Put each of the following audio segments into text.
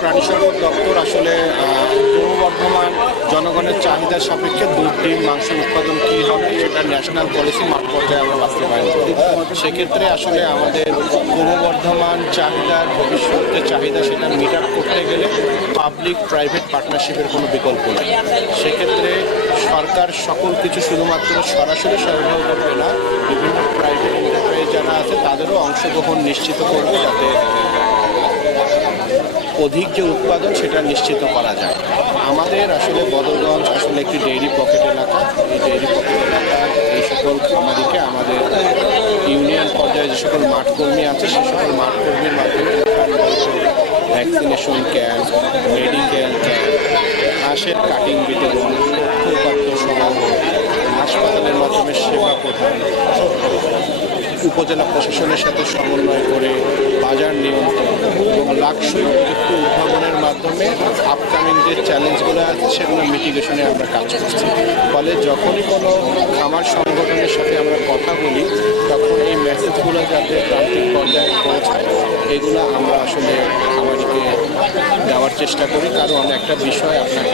প্রাণী সম্পদ দপ্তর আসলে ক্রমবর্ধমান জনগণের চাহিদার সাপেক্ষে দুধ, ডিম, মাংস উৎপাদন কী হবে সেটা ন্যাশনাল পলিসি মাঠ পর্যায়ে আমরা বাস্তবায়ন করি। সেক্ষেত্রে আসলে আমাদের ক্রমবর্ধমান চাহিদার ভবিষ্যতের চাহিদা সেটা মিট আপ করতে গেলে পাবলিক প্রাইভেট পার্টনারশিপের কোনো বিকল্প নেই। সেক্ষেত্রে সরকার সকল কিছু শুধুমাত্র সরাসরি সরবরাহ করবে না, বিভিন্ন প্রাইভেট এন্টারপ্রাইজ যারা আছে তাদেরও অংশগ্রহণ নিশ্চিত করবে যাতে অধিক যে উৎপাদন সেটা নিশ্চিত করা যায়। আমাদের আসলে বদরগঞ্জ আসলে একটি ডেইরি পকেট এলাকা। এই ডেইরি পকেট এলাকার এই সকল খামারিকে আমাদের ইউনিয়ন পর্যায়ে যে সকল মাঠকর্মী আছে সে সকল মাঠকর্মীর মাধ্যমে ভ্যাকসিনেশন ক্যাম্প, মেডিকেল ক্যাম্প, হাঁসের কাটিং বিতরণ, তথ্য উপাত্ত সংগ্রহ, হাসপাতালের মাধ্যমে সেবা প্রদান, উপজেলা প্রশাসনের সাথে সমন্বয় করে বাজার নিয়ন্ত্রণ এবং লাক্সই প্রযুক্তি উদ্ভাবনের মাধ্যমে আপকামিং যে চ্যালেঞ্জগুলো আছে সেগুলো মিটিগেশনে আমরা কাজ করছি। ফলে যখনই কোনো খামার সংগঠনের সাথে আমরা কথা বলি তখন এই মেসেজগুলো যাতে প্রান্তিক পর্যায়ে পৌঁছায় এগুলো আমরা আসলে খামারিকে দেওয়ার চেষ্টা করি। কারণ একটা বিষয় আপনারা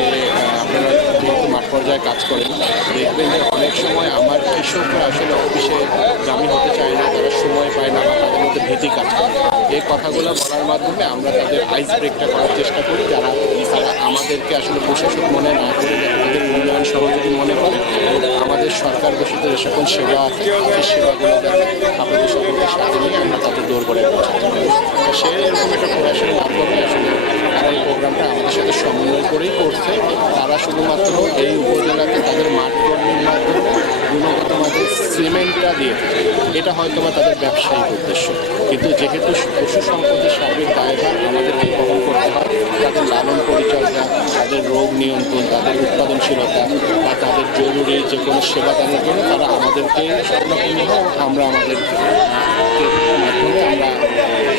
যেহেতু মাঠ পর্যায়ে কাজ করেন দেখবেন যে অনেক সময় আমার কৃষকরা আসলে অফিসে গামী হতে চায় না, তারা সময় পায় না বা তাদের মধ্যে ভীতি কাজ করে। এই কথাগুলো বলার মাধ্যমে আমরা তাদের আইস ব্রেকটা করার চেষ্টা করি, তারা আমাদেরকে আসলে প্রশাসক মনে না করে যাতে তাদের উন্নয়ন সহযোগী মনে করে এবং আমাদের সরকার ঘোষিত যে সকল সেবা আছে সেই সেবাগুলো যাতে আপনাদের সকলকে সাথে নিয়ে আমরা তাদের দৌড় করে পৌঁছাতে পারি। সে এরকম একটা প্রয়াসের মাধ্যমে আসলে তারা এই প্রোগ্রামটা আমাদের সাথে সমন্বয় করেই করছে। তারা শুধুমাত্র এই উপজেলাকে তাদের মাঠ কর্মীর মাধ্যমে গুণগত মানের সিমেন্টটা দিয়ে থাকে, এটা হয়তো বা তাদের ব্যবসায়িক উদ্দেশ্য। কিন্তু যেহেতু পশু সম্পদের সার্বিক দায়ভার আমাদেরকে বহন করতে হয়, তাদের লালন পরিচর্যা, তাদের রোগ নিয়ন্ত্রণ, তাদের উৎপাদনশীলতা বা তাদের জরুরি যে কোনো সেবা দানের জন্য তারা আমাদেরকে স্বপ্নপূর্ণ হয়। আমরা আমাদের মাধ্যমে আমরা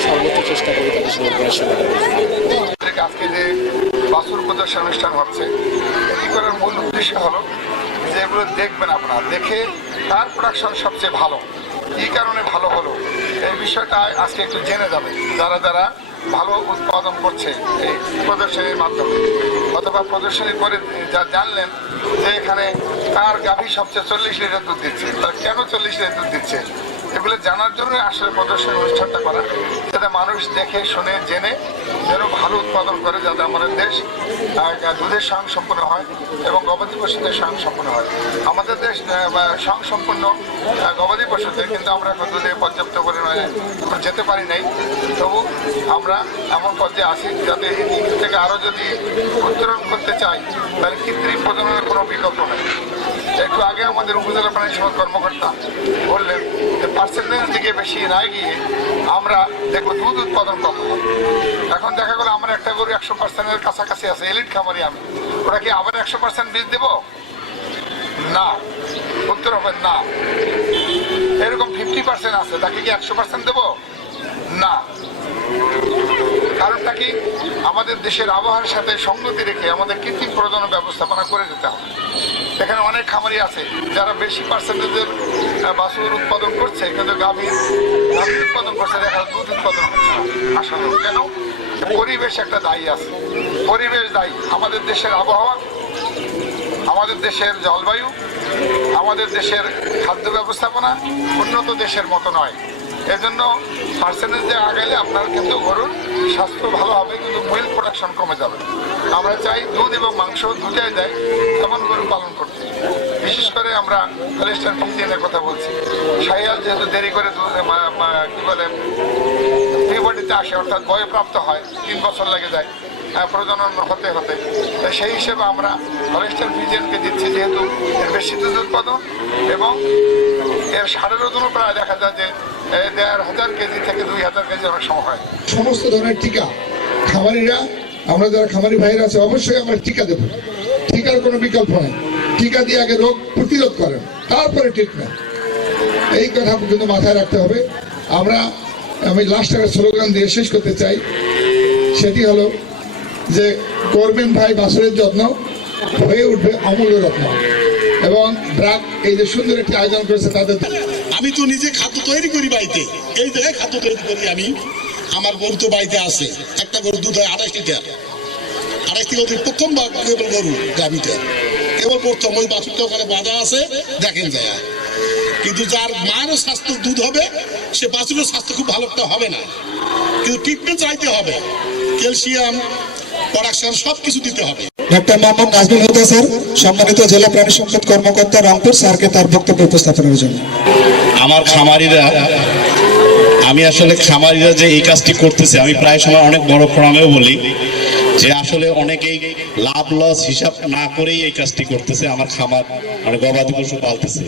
সর্বোচ্চ চেষ্টা করি তাদের সরবরাহ সেবা দেওয়ার। আজকে যে বাছুর প্রদর্শন অনুষ্ঠান হচ্ছে এটি করার মূল উদ্দেশ্য হলো যে এগুলো দেখবেন আপনারা, দেখে তার প্রোডাকশন সবচেয়ে ভালো, কী কারণে ভালো হলো এই বিষয়টা আজকে একটু জেনে যাবে যারা যারা ভালো উৎপাদন করছে এই প্রদর্শনীর মাধ্যমে, অথবা প্রদর্শনী করে যা জানলেন যে এখানে কার গাভী সবচেয়ে 40 লিটার দুধ দিচ্ছে, তার কেন 40 লিটার দুধ দিচ্ছে, এগুলো জানার জন্য আসলে প্রদর্শনী অনুষ্ঠানটা করা, যাতে মানুষ দেখে শুনে জেনে যেন ভালো উৎপাদন করে, যাতে আমাদের দেশ দুধের স্বয়ংসম্পূর্ণ হয় এবং গবাদি পশুদের স্বয়ংসম্পূর্ণ হয়। আমাদের দেশ স্বয়ংসম্পূর্ণ গবাদি পশুদের, কিন্তু আমরা এখন দুধে পর্যাপ্ত পরিমাণে যেতে পারি নাই। তবু আমরা এমন পর্যায়ে আসি যাতে এই থেকে আরও যদি উত্তরণ করতে চাই তাহলে কৃত্রিম প্রজননের কোনো বিকল্প নেই। একটু আগে আমাদের উপজেলা প্রাণী সম্পদ কর্মকর্তা বললেন যে পার্সেন্টেজের দিকে বেশি না গিয়ে আমরা দেখবো দুধ উৎপাদন কত। এখন দেখা গেলো আমার একটা গরু 100%-এর কাছাকাছি আছে, এলিট খামারি আমি, ওরা কি আবার 100% বীজ দেব? না, উত্তর হবে না। এরকম 50% আছে, তাকে কি 100% দেব? না। কারণটা কি? আমাদের দেশের আবহাওয়ার সাথে সঙ্গতি রেখে আমাদের কৃত্রিম প্রজনন ব্যবস্থাপনা করে যেতে হবে। এখানে অনেক খামারি আছে যারা বেশি পার্সেন্টেজের বাছুর উৎপাদন করছে, কিন্তু গাভীর উৎপাদন করছে, দেখা দুধ উৎপাদন হচ্ছে না। আসলে কেন? পরিবেশ একটা দায়ী আছে, পরিবেশ দায়ী। আমাদের দেশের আবহাওয়া, আমাদের দেশের জলবায়ু, আমাদের দেশের খাদ্য ব্যবস্থাপনা উন্নত দেশের মতো নয়। এজন্য পার্সেন্টেজে আগাইলে আপনার কিন্তু গরুর স্বাস্থ্য ভালো হবে, কিন্তু মিল্ক প্রোডাকশন কমে যাবে। আমরা চাই দুধ এবং মাংস দুটাই দেয় এমন গরু পালন করতে। বিশেষ করে আমরা হলিস্টাইন ফ্রিজিয়ানের কথা বলছি। শাহিওয়াল যেহেতু দেরি করে কি বলে পিউবার্টিতে আসে, অর্থাৎ বয়প্রাপ্ত হয়, 3 বছর লেগে যায় প্রজনন হতে হতে। সেই হিসেবে আমরা হলিস্টাইন ফ্রিজিয়ানকে দিচ্ছি, যেহেতু এর বেশি দুধ উৎপাদন এবং এর সারের ওজনও প্রায় দেখা যায় যে 1500 কেজি থেকে 2000 কেজি অনেক সময় হয়। সমস্ত ধরনের টিকা খামারিরা, আমরা যারা খামারি ভাইরা আছে অবশ্যই আমরা টিকা দেবো। টিকার কোনো বিকল্প নেই। টিকা দিয়ে আগে রোগ প্রতিরোধ করেন, তারপরে ট্রিটমেন্ট। এই কথা কিন্তু মাথায় রাখতে হবে। আমি লাস্ট একটা স্লোগান দিয়ে শেষ করতে চাই, সেটি হলো যে করবেন ভাই বাছুরের যত্ন, হয়ে উঠবে অমূল্য রত্ন। এবং ড্রাগ এই যে সুন্দর একটি আয়োজন করেছে তাদের, আমি তো নিজে খাদ্য তৈরি করি বাড়িতে, এই জায়গায় খাদ্য তৈরি করি আমি। আমার গরু তো বাড়িতে আছে, একটা গরু দুধ হয় 28 লিটার, 28 থেকে প্রথম কেবল গরু গাভিটা কেবল প্রথম ওই বাছুরটা ওখানে বাঁধা আছে দেখেন যায়। কিন্তু যার মায়েরও স্বাস্থ্য দুধ হবে সে বাছুরের স্বাস্থ্য খুব ভালো একটা হবে না, কিন্তু ট্রিটমেন্ট চাইতে হবে, ক্যালসিয়াম প্রোডাকশন সব কিছু দিতে হবে। ডক্টর মোহাম্মদ নাজমুল হুদা স্যার, সম্মানিত জেলা প্রাণী সম্পদ কর্মকর্তা রংপুর, স্যারকে তার বক্তব্য উপস্থাপনের জন্য। আমার খামারিরা, আমি আসলে খামারিরা যে এই কাজটি করতেছে, আমি প্রায় সময় অনেক বড় ফোরামেও বলি যে আসলে অনেকেই লাভ লস হিসাব না করেই এই কাজটি করতেছে। আমার খামার মানে গবাদি পশু পালতেছে,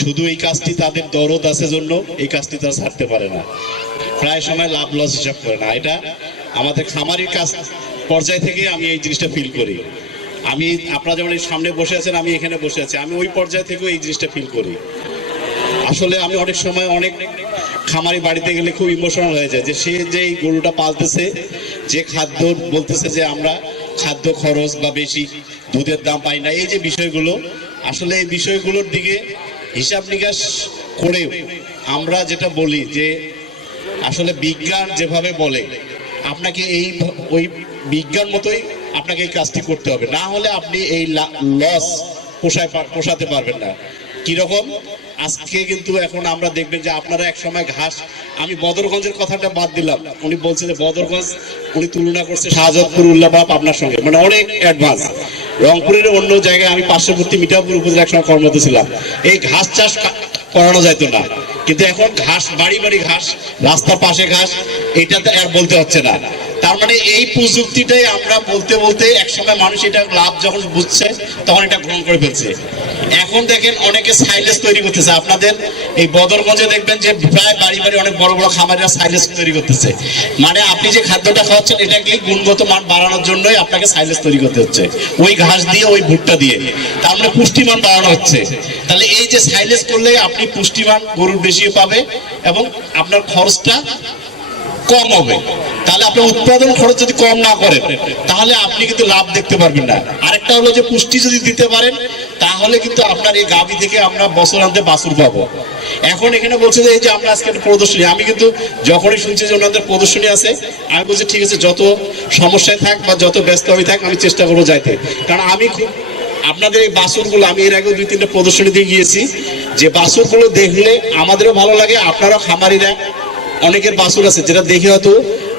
শুধু এই কাজটি তাদের দরদ আছে জন্য এই কাজটি তারা ছাড়তে পারে না, প্রায় সময় লাভ লস হিসাব করে না। এটা আমাদের খামারির কাজ পর্যায় থেকে আমি এই জিনিসটা ফিল করি। আমি আপনারা যেমন এই সামনে বসে আছেন, আমি এখানে বসে আছি, আমি ওই পর্যায় থেকেও এই জিনিসটা ফিল করি। আসলে আমি অনেক সময় অনেক খামারি বাড়িতে গেলে খুব ইমোশনাল হয়ে যায় যে সে যে এই গরুটা পালতেছে, যে খাদ্য বলতেছে যে আমরা খাদ্য খরচ বা বেশি দুধের দাম পাই না, এই যে বিষয়গুলো, আসলে এই বিষয়গুলোর দিকে হিসাব নিকাশ করেও আমরা যেটা বলি যে আসলে বিজ্ঞান যেভাবে বলে আপনাকে ওই বিজ্ঞান মতোই আপনাকে এই কাজটি করতে হবে, না হলে আপনি এই লস পোষাতে পারবেন না। কিরকম আজকে কিন্তু এখন আমরা দেখবেন যে আপনারা এক সময় ঘাস, আমি বদরগঞ্জের কথাটা বাদ দিলাম, উনি বলছে যে বদরগঞ্জ উনি তুলনা করছে শাহজাদপুর, উল্লাপাপ আপনার সঙ্গে, মানে অনেক অ্যাডভান্স। রংপুরের অন্য জায়গায় আমি পার্শ্ববর্তী মিঠাপুর উপজেলা এক সময় কর্মরত ছিলাম, এই ঘাস চাষ করানো যাইতো না, কিন্তু এখন ঘাস বাড়ি বাড়ি ঘাস, রাস্তার পাশে ঘাস, এটা আর বলতে হচ্ছে না। তার মানে এই প্রযুক্তিটাই আমরা বলতে বলতে একসময় মানুষ এটা লাভ যখন বুঝছে তখন এটা গ্রহণ করে ফেলছে। এখন দেখেন অনেকে সাইলেজ তৈরি করতেছে, আপনাদের এই বদরগঞ্জে দেখবেন যে প্রায় বাড়ি বাড়ি অনেক বড় বড় খামারিরা সাইলেজ তৈরি করতেছে, মানে আপনি যে খাদ্যটা খাওয়াচ্ছেন এটাকে গুণগত মান বাড়ানোর জন্যই আপনাকে সাইলেজ তৈরি করতে হচ্ছে, ওই ঘাস দিয়ে ওই ভুট্টা দিয়ে, তার মানে পুষ্টিমান বাড়ানো হচ্ছে। তাহলে এই যে সাইলেজ করলে আপনি পুষ্টিমান গরুর বেশি পাবে এবং আপনার খরচটা কম হবে। তাহলে আপনার উৎপাদন খরচ যদি কম না করেন তাহলে আপনি কিন্তু লাভ দেখতে পারবেন না। আরেকটা হলো যে পুষ্টি যদি দিতে পারেন তাহলে কিন্তু আপনার এই গাভী থেকে আমরা বছরান্তে বাছুর পাবো। এখন এখানে বলছে যে এই যে আমরা আজকে একটা প্রদর্শনী, আমি কিন্তু যখনই শুনছি যে ওনাদের প্রদর্শনী আছে আমি বলছি ঠিক আছে, যত সমস্যায় থাক বা যত ব্যস্ত আমি থাক আমি চেষ্টা করবো যাইতে, কারণ আমি খুব আপনাদের এই বাছুরগুলো, আমি এর আগে 2-3টা প্রদর্শনী দিয়ে গিয়েছি, যে বাছুরগুলো দেখলে আমাদেরও ভালো লাগে, আপনারাও খামারিরা অনেকের বাছুর আছে যেটা দেখে হয়তো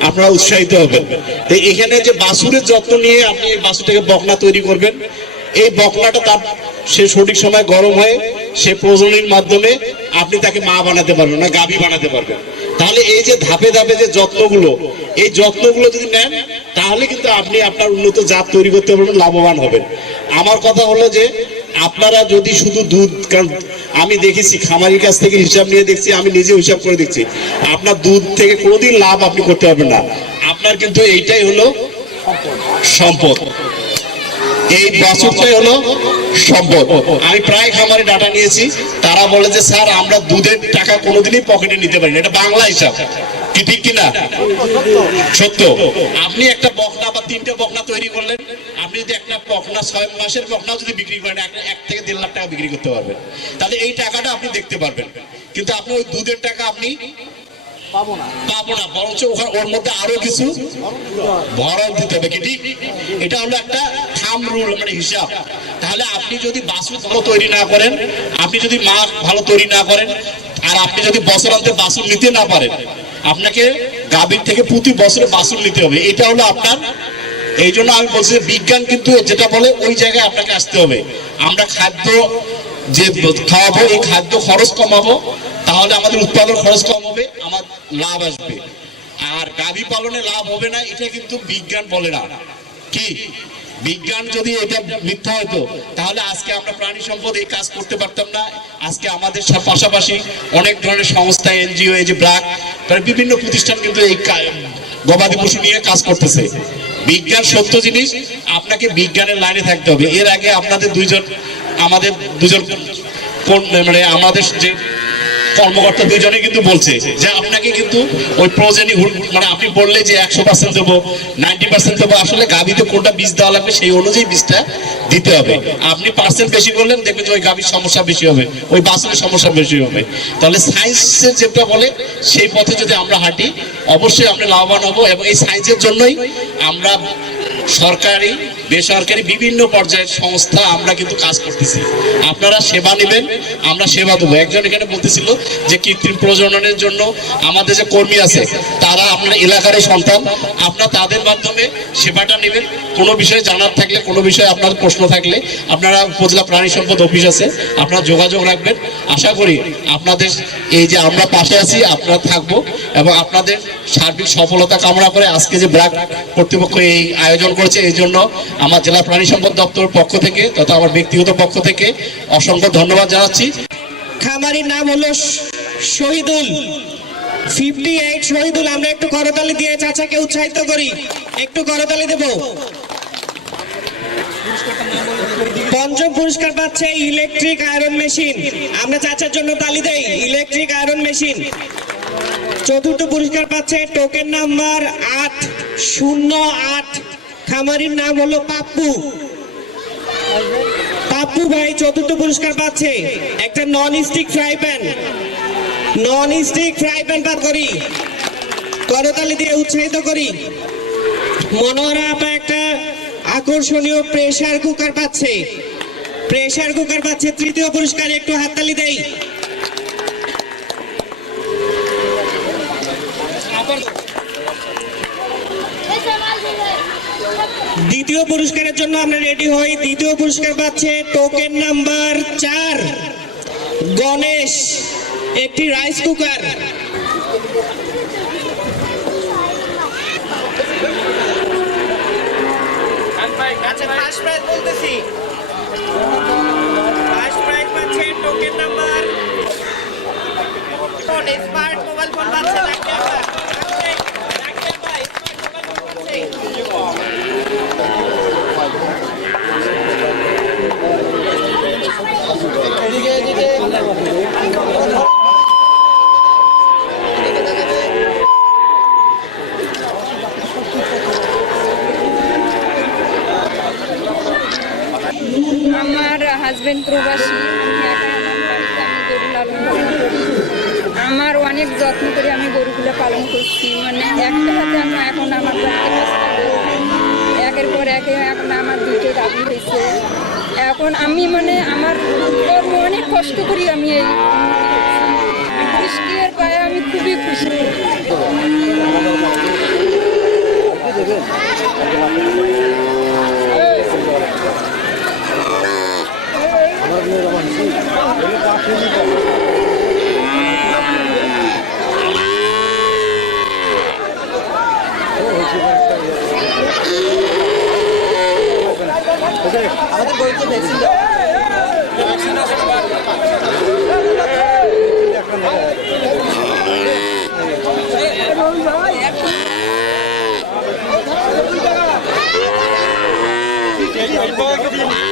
আপনারা উৎসাহিত হবেন। তো এখানে যে বাছুরের যত্ন নিয়ে আপনি এই বাছুরটাকে বকনা তৈরি করবেন, এই বকনাটা তার সে সঠিক সময় গরম হয়ে সে প্রজননের মাধ্যমে আপনি তাকে মা বানাতে পারবেন না গাভী বানাতে পারবেন। তাহলে এই যে ধাপে ধাপে যে যত্নগুলো, এই যত্নগুলো যদি নেন তাহলে কিন্তু আপনি আপনার উন্নত জাত তৈরি করতে পারবেন, লাভবান হবেন। আমার কথা হলো যে আপনারা যদি শুধু দুধ, কারণ আমি দেখেছি খামারির কাছ থেকে হিসাব নিয়ে দেখছি, আমি নিজে হিসাব করে দেখছি, আপনার দুধ থেকে কোনোদিন লাভ আপনি করতে পারবেন না। আপনার কিন্তু এইটাই হলো সম্পদ, এই বাছুরটাই হলো সম্পদ। আমি প্রায় খামারে ডাটা নিয়েছি, তারা বলে যে স্যার আমরা দুধের টাকা কোনোদিনই পকেটে নিতে পারি না, এটা বাংলা হিসাব, কি ঠিক কিনা? সত্য। আপনি একটা বকনা বা 3টে বকনা তৈরি করলেন, আপনি যদি একটা বকনা 6 মাসের বকনা যদি বিক্রি করেন 1 থেকে 1.5 লাখ টাকা বিক্রি করতে পারবেন, তাহলে এই টাকাটা আপনি দেখতে পারবেন। কিন্তু আপনি ওই দুধের টাকা আপনি পাবো না, বরঞ্চ ওর মধ্যে আরো কিছু ভরণ দিতে হবে, কি ঠিক? এটা হলো একটা থাম রুল, মানে হিসাব। তাহলে আপনি যদি বাছুর ভালো তৈরি না করেন, আপনি যদি মা ভালো তৈরি না করেন, আর আপনি যদি বছরান্তে বাছুর নিতে না পারেন, আপনাকে গাভীর থেকে প্রতি বছরে বাছুর নিতে হবে। এটা হলো আপনার, এই জন্য আমি বলছি বিজ্ঞান কিন্তু যেটা বলে ওই জায়গায় আপনাকে আসতে হবে। আমরা খাদ্য যে খাওয়াবো, এই খাদ্য খরচ কমাবো, তাহলে আমাদের উৎপাদন খরচ কম হবে, আমার লাভ আসবে। আর গাভী পালনে লাভ হবে না এটা কিন্তু বিজ্ঞান বলে না। কি বিজ্ঞান যদি এটা মিথ্যা হতো তাহলে আজকে আমরা প্রাণী সম্পদ এই কাজ করতে পারতাম না। আজকে আমাদের পাশাপাশি অনেক ধরনের সংস্থা, এনজিও, এই যে ব্র্যাক, বিভিন্ন প্রতিষ্ঠান কিন্তু এই গবাদি পশু নিয়ে কাজ করতেছে। বিজ্ঞান সত্য জিনিস, আপনাকে বিজ্ঞানের লাইনে থাকতে হবে। এর আগে আমাদের দুজন মানে আমাদের যে কর্মকর্তা দুইজনে কিন্তু বলছে যে আপনাকে কিন্তু ওই প্রয়োজনীয় মানে আপনি বললে যে 100% দেবো 90% দেবো, আসলে গাভীতে কোনটা বীজ দেওয়া লাগবে সেই অনুযায়ী বীজটা দিতে হবে। আপনি পার্সেন্ট বেশি করলেন দেখবেন যে ওই গাভীর সমস্যা বেশি হবে, ওই বাছুরের সমস্যা বেশি হবে। তাহলে সায়েন্সের যেটা বলে সেই পথে যদি আমরা হাঁটি অবশ্যই আমরা লাভবান হব। এবং এই সায়েন্সের জন্যই আমরা সরকারি বেসরকারি বিভিন্ন পর্যায়ের সংস্থা আমরা কিন্তু কাজ করতেছি। আপনারা সেবা নেবেন, আমরা সেবা দেবো। একজন এখানে বলতেছিল যে কৃত্রিম প্রজননের জন্য আমাদের যে কর্মী আছে তারা আপনার এলাকারই সন্তান, আপনারা তাদের মাধ্যমে সেবাটা নেবেন। কোনো বিষয়ে জানার থাকলে, কোনো বিষয়ে আপনার প্রশ্ন থাকলে আপনারা উপজেলা প্রাণী সম্পদ অফিস আছে, আপনারা যোগাযোগ রাখবেন। আশা করি আপনাদের এই যে আমরা পাশে আছি আপনারা থাকবো এবং আপনাদের সার্বিক সফলতা কামনা করে আজকে যে ব্র্যাক কর্তৃপক্ষ এই আয়োজন করেছে এই জন্য আমার জেলা প্রাণী সম্পদ দপ্তরের পক্ষ থেকে তথা আমার ব্যক্তিগত পক্ষ থেকে অসংখ্য ধন্যবাদ জানাচ্ছি। খামারির নাম হলো শহীদুল 58 শহীদুল। আমরা একটু করতালি দিয়ে চাচাকে উৎসাহিত করি, একটু করতালি দেব। পঞ্চম পুরস্কার পাচ্ছে ইলেকট্রিক আয়রন মেশিন, আমরা চাচার জন্য তালি দেই, ইলেকট্রিক আয়রন মেশিন। চতুর্থ পুরস্কার পাচ্ছে টোকেন নাম্বার 808, খামারির নাম হলো পাপ্পু। পাপ্পু ভাই চতুর্থ পুরস্কার পাচ্ছে একটা non stick fry pan, non stick fry pan পাত করি, করতালি দিয়ে উৎসাহিত করি। মনোহরা আপা একটা আকর্ষণীয় প্রেসার কুকার পাচ্ছে, প্রেসার কুকার পাচ্ছে তৃতীয় পুরস্কার, একটু হাততালি দেই। দ্বিতীয় পুরস্কারের জন্য আমরা রেডি হই। দ্বিতীয় পুরস্কার পাচ্ছে টোকেন নাম্বার 4 গণেশ, একটি রাইস কুকার। আচ্ছা ফার্স্ট প্রাইজ বলতেছি, ফার্স্ট প্রাইজ পাচ্ছে token number smart mobile phone পাচ্ছে স্মার্ট মোবাইল ফোন পাচ্ছে। আমার হাজবেন্ড প্রবাসী, আমি একা আমার বাড়িতে আমি গরু লালন পালন করি। আমার অনেক যত্ন করে আমি গরুগুলো পালন করছি, মানে একটা হাতে আমি এখন আমার বাড়িতে 5টা গরু, একের পর একে এখন আমার 2টে গাভী হয়েছে। এখন আমি মানে আমার কর্ম অনেক কষ্ট করি আমি এই বৃষ্টির পায়ে আমি খুবই খুশি। আমাদের গরুকে ভ্যাকসিন দাও, ভ্যাকসিন দাও সবার। ভাই